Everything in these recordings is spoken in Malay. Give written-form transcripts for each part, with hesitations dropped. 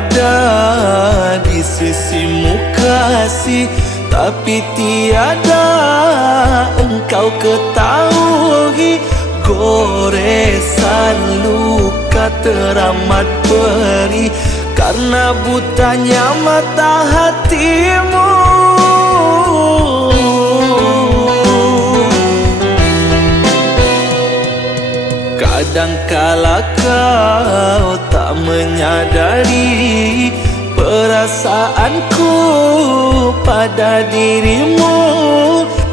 ada di sisimu kasih, tapi tiada engkau ketahui goresan luka teramat perih karena butanya mata hatimu. Kadangkala kau tak menyadari perasaanku pada dirimu,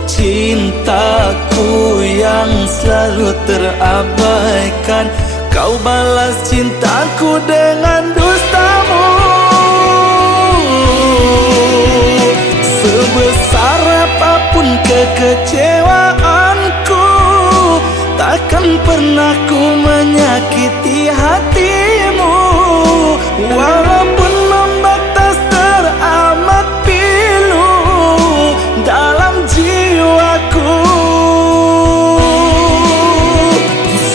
cintaku yang selalu terabaikan. Kau balas cintaku dengan dustamu. Sebesar apapun kekecewaanku, takkan pernah ku menyakiti hatimu. Walaupun membatas teramat pilu dalam jiwaku,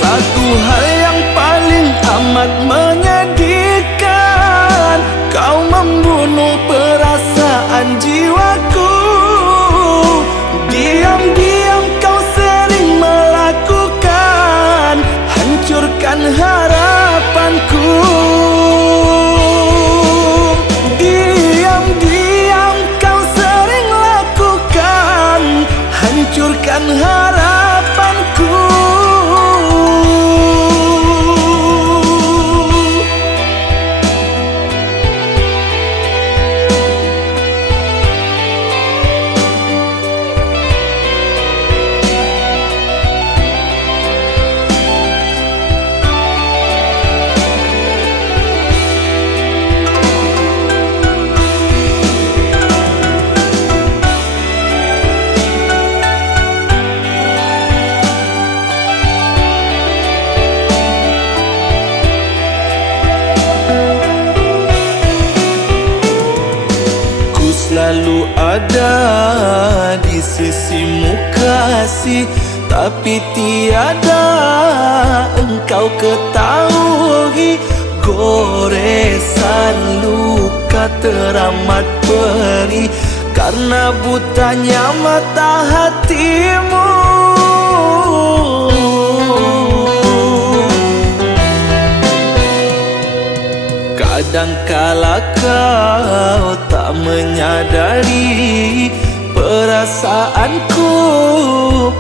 satu hal yang paling amat menyedihkan, kau membunuh perasaan jiwaku. Diam-diam kau sering melakukan, hancurkan harapanku. Diam-diam kau sering lakukan, hancurkan harapanku. Selalu ada di sisimu kasih, tapi tiada engkau ketahui goresan luka teramat perih karena butanya mata hatimu. Kadangkala kau tak menyadari perasaanku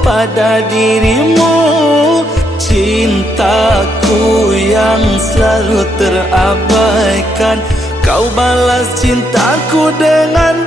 pada dirimu, cintaku yang selalu terabaikan. Kau balas cintaku dengan